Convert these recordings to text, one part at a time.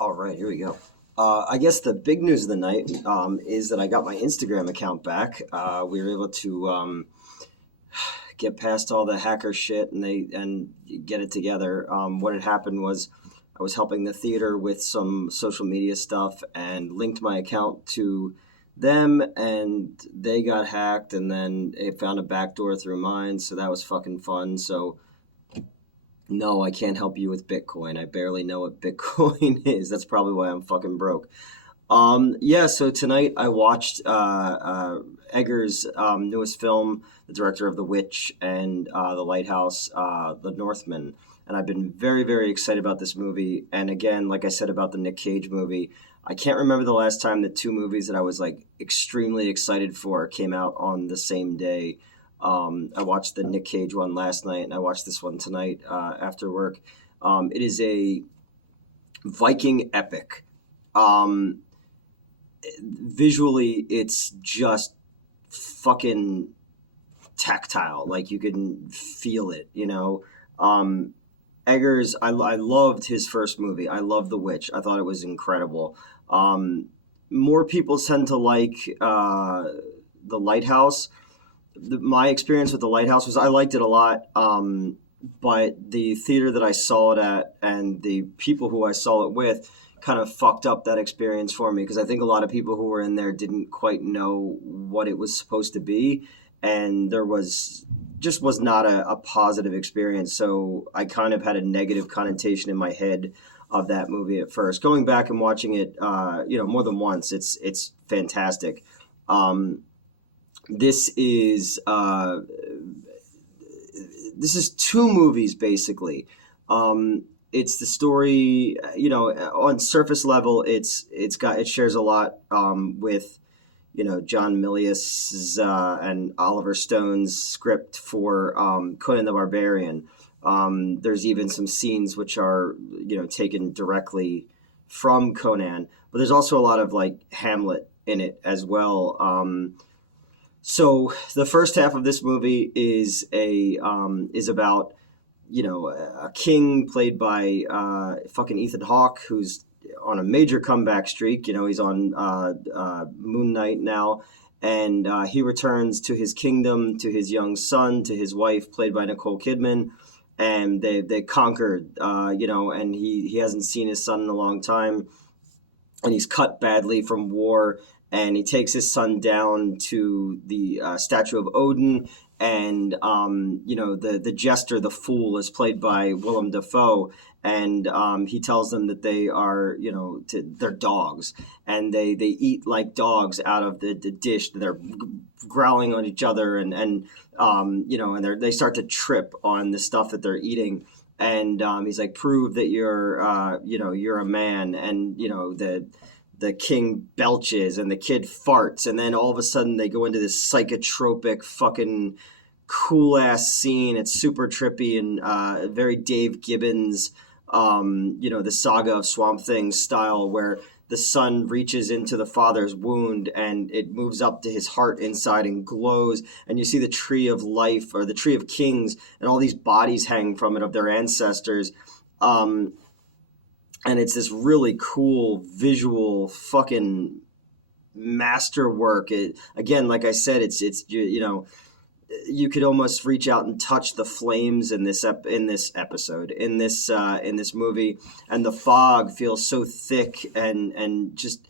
All right, here we go. I guess the big news of the night is that I got my Instagram account back. We were able to get past all the hacker shit and get it together. What had happened was I was helping the theater with some social media stuff and linked my account to them, and they got hacked, and then it found a backdoor through mine, so that was fucking fun. So no, I can't help you with Bitcoin. I barely know what Bitcoin is. That's probably why I'm fucking broke. Yeah, so tonight I watched Eggers' newest film, the director of The Witch and The Lighthouse, The Northman. And I've been very, very excited about this movie. And again, like I said about the Nick Cage movie, I can't remember the last time that two movies that I was like extremely excited for came out on the same day. I watched the Nick Cage one last night, and I watched this one tonight after work. It is a Viking epic. Um, Visually, it's just fucking tactile. Like you can feel it, you know. Eggers, I loved his first movie. I love The Witch. I thought it was incredible. Um, More people tend to like The Lighthouse. My experience with The Lighthouse was I liked it a lot, but the theater that I saw it at and the people who I saw it with kind of fucked up that experience for me because I think a lot of people who were in there didn't quite know what it was supposed to be, and there was just was not a positive experience. So I kind of had a negative connotation in my head of that movie at first. Going back and watching it, more than once, it's fantastic. Um, this is this is two movies basically. It's the story, on surface level, it shares a lot with John Milius's and Oliver Stone's script for Conan the Barbarian. There's even some scenes which are taken directly from Conan, but there's also a lot of like Hamlet in it as well. So the first half of this movie is about a king played by fucking Ethan Hawke, who's on a major comeback streak. He's on Moon Knight now, and he returns to his kingdom, to his young son, to his wife, played by Nicole Kidman, and they conquered. And he hasn't seen his son in a long time, and he's cut badly from war. And he takes his son down to the statue of Odin, and the jester, the fool, is played by Willem Dafoe, and he tells them that they are they're dogs, and they eat like dogs out of the dish. They're growling on each other, and they start to trip on the stuff that they're eating. And he's like, prove that you're a man, and the king belches and the kid farts, and then all of a sudden they go into this psychotropic fucking cool ass scene. It's super trippy and very Dave Gibbons, the Saga of Swamp Thing style, where the son reaches into the father's wound and it moves up to his heart inside and glows, and you see the tree of life, or the tree of kings, and all these bodies hang from it of their ancestors. And it's this really cool visual fucking masterwork. Again, like I said, it's you could almost reach out and touch the flames in this episode, in this movie, and the fog feels so thick and just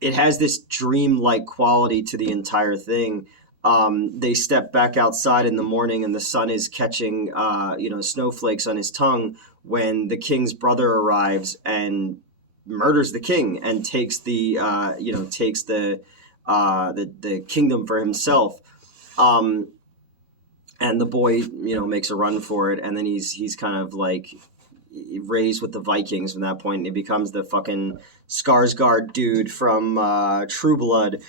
it has this dreamlike quality to the entire thing. They step back outside in the morning, and the sun is catching snowflakes on his tongue when the king's brother arrives and murders the king and takes the kingdom for himself. And the boy makes a run for it, and then he's kind of like raised with the Vikings from that point, and he becomes the fucking Skarsgård dude from True Blood.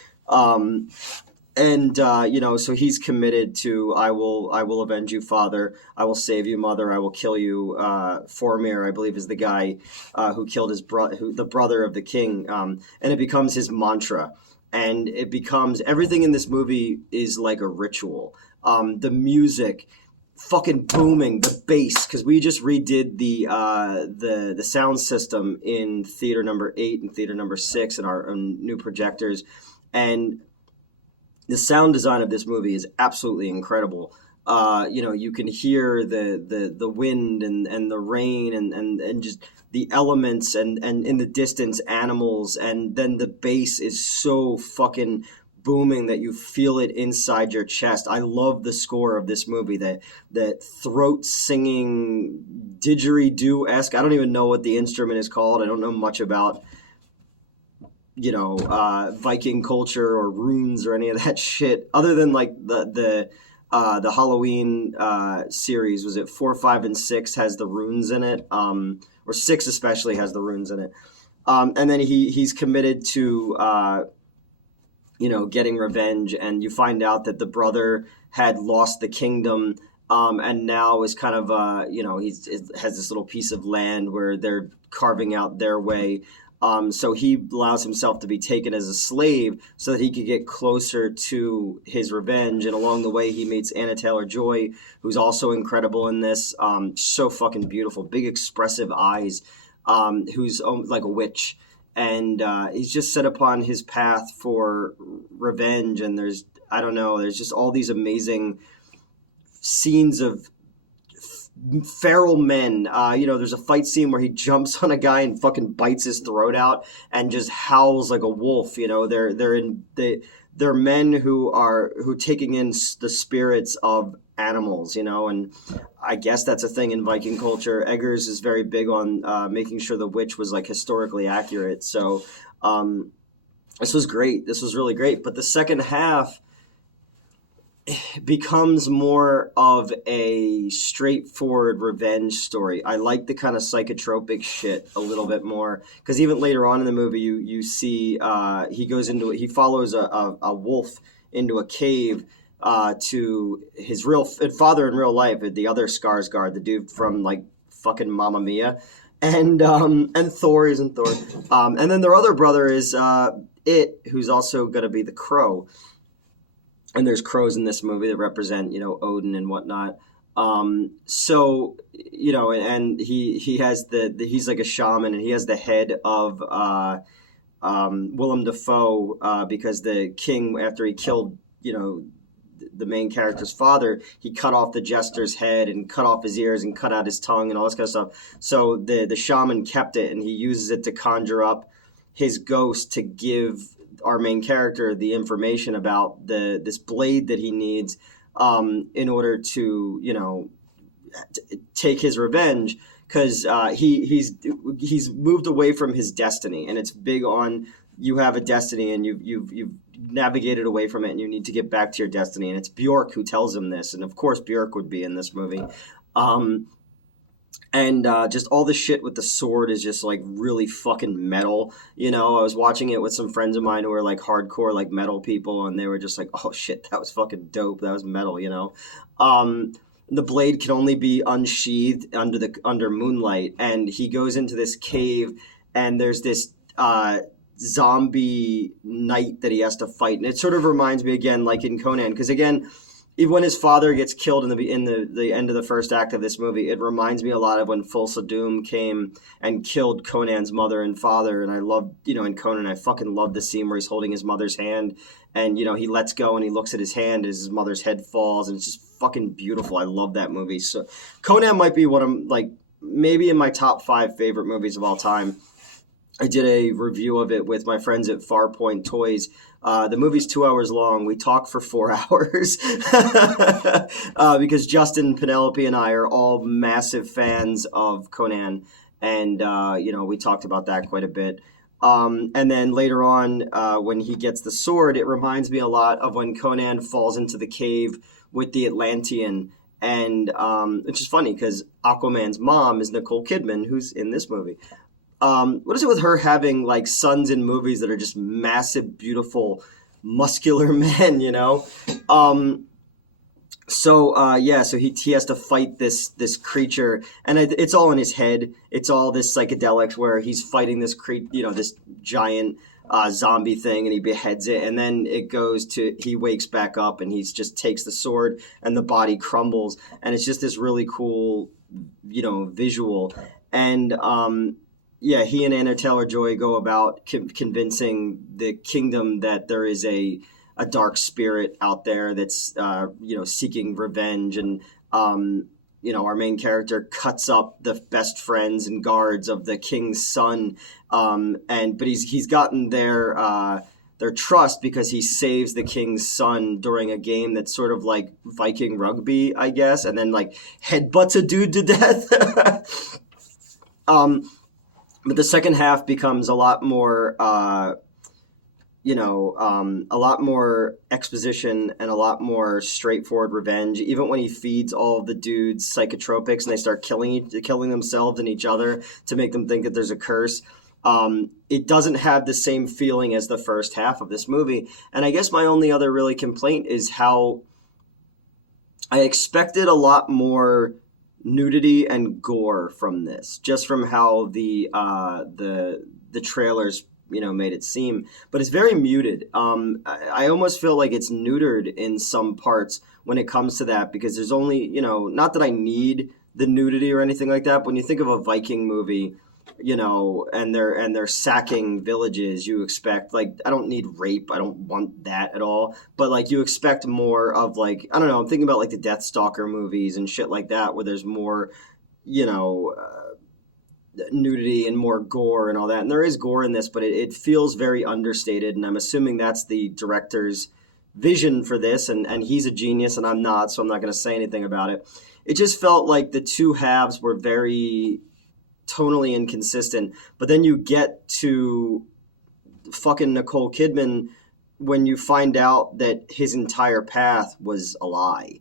So he's committed to, I will avenge you, father. I will save you, mother. I will kill you. Formir, I believe, is the guy who killed his the brother of the king. And it becomes his mantra. And it becomes, everything in this movie is like a ritual. The music fucking booming, the bass, because we just redid the sound system in theater number 8 and theater number 6 in our new projectors, and the sound design of this movie is absolutely incredible. You can hear the wind and the rain and just the elements and in the distance animals, and then the bass is so fucking booming that you feel it inside your chest. I love the score of this movie, that throat singing didgeridoo-esque. I don't even know what the instrument is called. I don't know much about Viking culture or runes or any of that shit, other than like the Halloween series. Was it 4, 5, and 6 has the runes in it, or 6 especially has the runes in it, and then he's committed to getting revenge, and you find out that the brother had lost the kingdom, and now is kind of has this little piece of land where they're carving out their way. So he allows himself to be taken as a slave so that he could get closer to his revenge. And along the way, he meets Anna Taylor-Joy, who's also incredible in this. So fucking beautiful, big expressive eyes, who's like a witch. And he's just set upon his path for revenge. And there's just all these amazing scenes of feral men. There's a fight scene where he jumps on a guy and fucking bites his throat out and just howls like a wolf. They're men who taking in the spirits of animals. And I guess that's a thing in Viking culture. Eggers is very big on making sure the witch was like historically accurate. So this was great. This was really great. But the second half becomes more of a straightforward revenge story. I like the kind of psychotropic shit a little bit more, because even later on in the movie, you see he follows a wolf into a cave to his real father in real life, the other Skarsgård, the dude from like fucking Mamma Mia, and Thor isn't Thor, and then their other brother is who's also gonna be the Crow. And there's crows in this movie that represent, Odin and whatnot. And he has he's like a shaman, and he has the head of Willem Dafoe, because the king, after he killed, the main character's father, he cut off the jester's head and cut off his ears and cut out his tongue and all this kind of stuff. So the shaman kept it, and he uses it to conjure up his ghost to give our main character the information about this blade that he needs in order to take his revenge, because he's moved away from his destiny, and it's big on you have a destiny and you've navigated away from it and you need to get back to your destiny, and it's Bjork who tells him this, and of course Bjork would be in this movie. And just all the shit with the sword is just like really fucking metal. I was watching it with some friends of mine who are like hardcore like metal people, and they were just like, "Oh shit, that was fucking dope. That was metal." The blade can only be unsheathed under moonlight, and he goes into this cave, and there's this zombie knight that he has to fight, and it sort of reminds me again, like in Conan, because again, even when his father gets killed in the end of the first act of this movie, it reminds me a lot of when Thulsa Doom came and killed Conan's mother and father. And I love, in Conan, I fucking love the scene where he's holding his mother's hand, and he lets go and he looks at his hand as his mother's head falls, and it's just fucking beautiful. I love that movie. So Conan might be one of like maybe in my top 5 favorite movies of all time. I did a review of it with my friends at Farpoint Toys. The movie's 2 hours long. We talked for 4 hours because Justin, Penelope, and I are all massive fans of Conan, and we talked about that quite a bit. And then later on, when he gets the sword, it reminds me a lot of when Conan falls into the cave with the Atlantean, and it's just funny because Aquaman's mom is Nicole Kidman, who's in this movie. What is it with her having like sons in movies that are just massive, beautiful, muscular men, So he has to fight this creature, and it's all in his head. It's all this psychedelics where he's fighting this this giant zombie thing and he beheads it, and then it goes to he wakes back up and he's just takes the sword and the body crumbles, and it's just this really cool, visual. And yeah, he and Anna Taylor Joy go about convincing the kingdom that there is a dark spirit out there that's seeking revenge. And our main character cuts up the best friends and guards of the king's son, but he's gotten their trust because he saves the king's son during a game that's sort of like Viking rugby, I guess, and then like headbutts a dude to death. But the second half becomes a lot more, a lot more exposition and a lot more straightforward revenge. Even when he feeds all of the dudes psychotropics and they start killing themselves and each other to make them think that there's a curse, it doesn't have the same feeling as the first half of this movie. And I guess my only other really complaint is how I expected a lot more nudity and gore from this, just from how the trailers made it seem, but it's very muted. I almost feel like it's neutered in some parts when it comes to that, because there's only, not that I need the nudity or anything like that, but when you think of a Viking movie, and they're sacking villages, you expect, like, I don't need rape, I don't want that at all, but like you expect more of, like, I don't know, I'm thinking about like the Deathstalker movies and shit like that, where there's more, nudity and more gore and all that. And there is gore in this, but it feels very understated, and I'm assuming that's the director's vision for this, and he's a genius and I'm not, so I'm not going to say anything about it. It just felt like the two halves were very tonally inconsistent, but then you get to fucking Nicole Kidman when you find out that his entire path was a lie,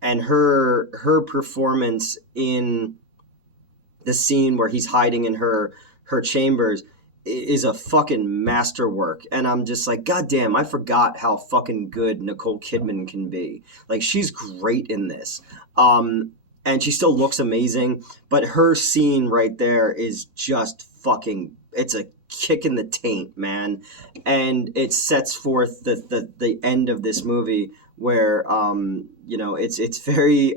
and her performance in the scene where he's hiding in her chambers is a fucking masterwork. And I'm just like, God damn, I forgot how fucking good Nicole Kidman can be. Like, she's great in this. And she still looks amazing, but her scene right there is just fucking, it's a kick in the taint, man. And it sets forth the end of this movie where, it's very,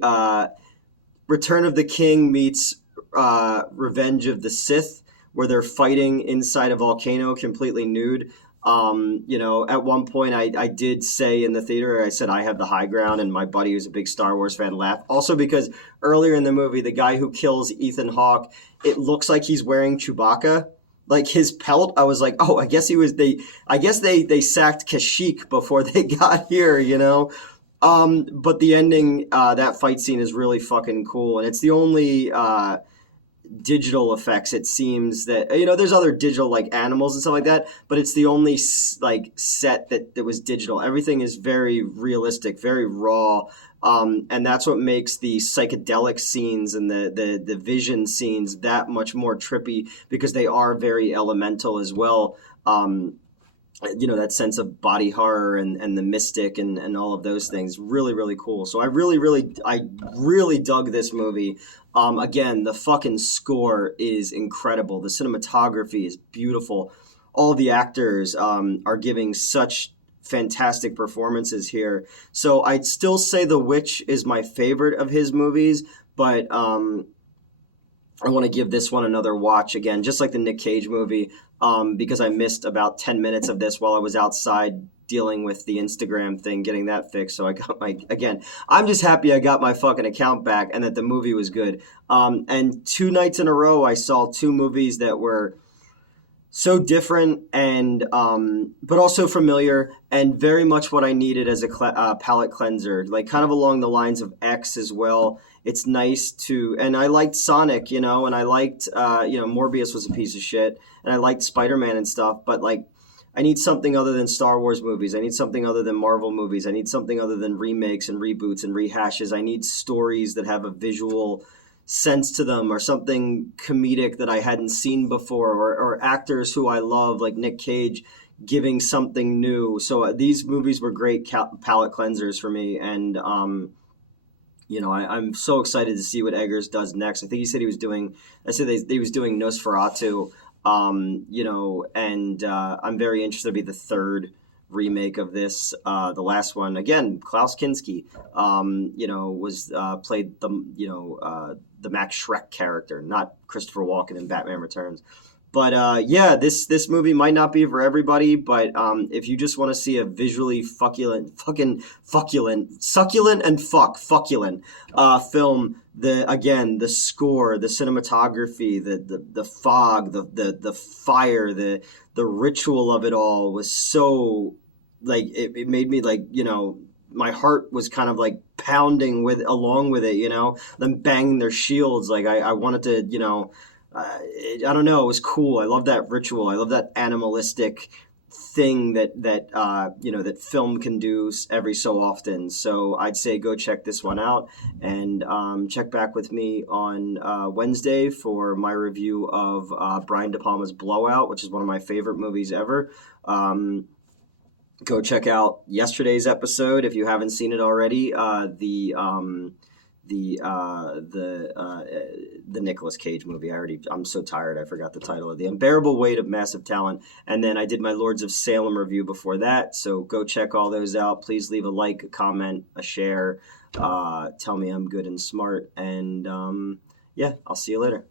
Return of the King meets Revenge of the Sith, where they're fighting inside a volcano completely nude. At one point I did say in the theater, I said I have the high ground, and my buddy who's a big Star Wars fan laughed. Also because earlier in the movie, the guy who kills Ethan Hawke, it looks like he's wearing Chewbacca. Like his pelt, I was like, oh, I guess they sacked Kashyyyk before they got here, But the ending, that fight scene is really fucking cool, and it's the only digital effects, it seems, that there's other digital, like animals and stuff like that, but it's the only like set that was digital. Everything is very realistic, very raw, and that's what makes the psychedelic scenes and the vision scenes that much more trippy, because they are very elemental as well. That sense of body horror and the mystic and all of those things, really, really cool. So I really dug this movie. Again, the fucking score is incredible. The cinematography is beautiful. All the actors are giving such fantastic performances here. So I'd still say The Witch is my favorite of his movies, but I want to give this one another watch again, just like the Nick Cage movie, because I missed about 10 minutes of this while I was outside dealing with the Instagram thing, getting that fixed. So I got I'm just happy I got my fucking account back and that the movie was good. And 2 nights in a row, I saw 2 movies that were so different and but also familiar, and very much what I needed as a palate cleanser, like kind of along the lines of X as well. It's nice to, and I liked Sonic, and I liked, Morbius was a piece of shit, and I liked Spider-Man and stuff, but like, I need something other than Star Wars movies. I need something other than Marvel movies. I need something other than remakes and reboots and rehashes. I need stories that have a visual sense to them, or something comedic that I hadn't seen before, or actors who I love, like Nick Cage, giving something new. So these movies were great palate cleansers for me, and I'm so excited to see what Eggers does next. I think he said he was doing Nosferatu. And I'm very interested to be the third remake of this. The last one, again, Klaus Kinski, was played the Max Shrek character, not Christopher Walken in Batman Returns. But yeah, this movie might not be for everybody, but if you just want to see a visually succulent and fuckulent film, the score, the cinematography, the fog, the fire, the ritual of it all was so like it made me like my heart was kind of like pounding with along with it, them banging their shields like I wanted to I don't know. It was cool. I love that ritual. I love that animalistic thing that film can do every so often. So I'd say go check this one out and check back with me on Wednesday for my review of Brian De Palma's Blowout, which is one of my favorite movies ever. Go check out yesterday's episode if you haven't seen it already. The Nicolas Cage movie. I'm so tired. I forgot the title of The Unbearable Weight of Massive Talent. And then I did my Lords of Salem review before that. So go check all those out. Please leave a like, a comment, a share. Tell me I'm good and smart. And yeah, I'll see you later.